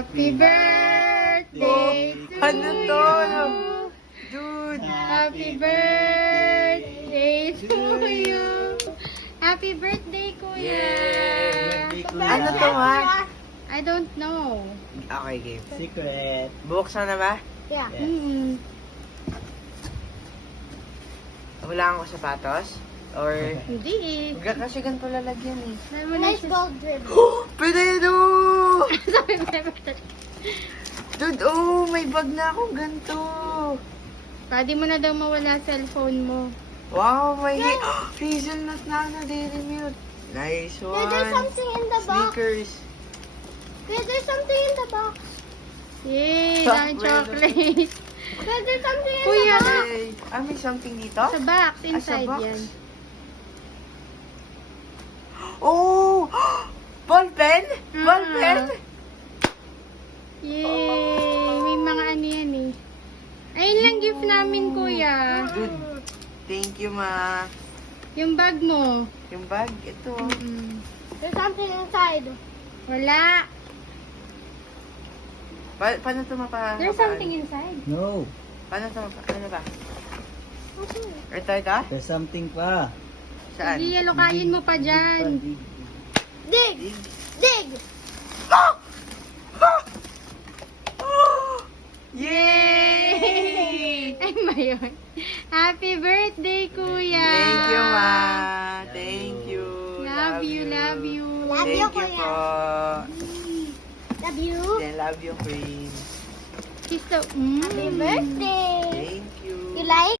Happy birthday to Ano to? you. Dude! Happy birthday to you. Happy birthday, Kuya. Yay! Kuya. Ano to, ma? I don't know. Okay, game. Secret. Buksan na ba? Yeah. Yeah. Wala akong sapatos? Or... Hindi. Kasi ganito lalagyan eh. Nice gold rim. Pwede do! Sabi mo na Dude, oh! May bag na akong ganito. Pwede mo na daw mawala cellphone mo. Wow, may hazelnut na Dairy Milk. Nice one. There's something in the box. Sneakers. There's something in the box. Yay! Chocolate. Daming chocolate. There's something in Kuya. the box. Hey, may something dito? Sa box, Sa inside box. yan. Oh! Ball pen? Ball Ah. pen? Yay! May mga ano yan eh. Ayun lang gift namin, Kuya. Dude, thank you, ma. Yung bag mo. Yung bag, ito. There's something inside. Wala. Paano ito mapa... There's something inside. No. Paano ito mapa... Ano ba? Ito? There's something pa. Saan? Hindi, alokayin mo pa dyan. Dig! Dig! Yay! Ay, mayon. Happy birthday, Kuya. Thank you, ma. Thank you. Love you, love you. Love Thank you, you Kuya. po. Love you. Then, love you, Queen. She's so... Happy birthday. Thank you. You like?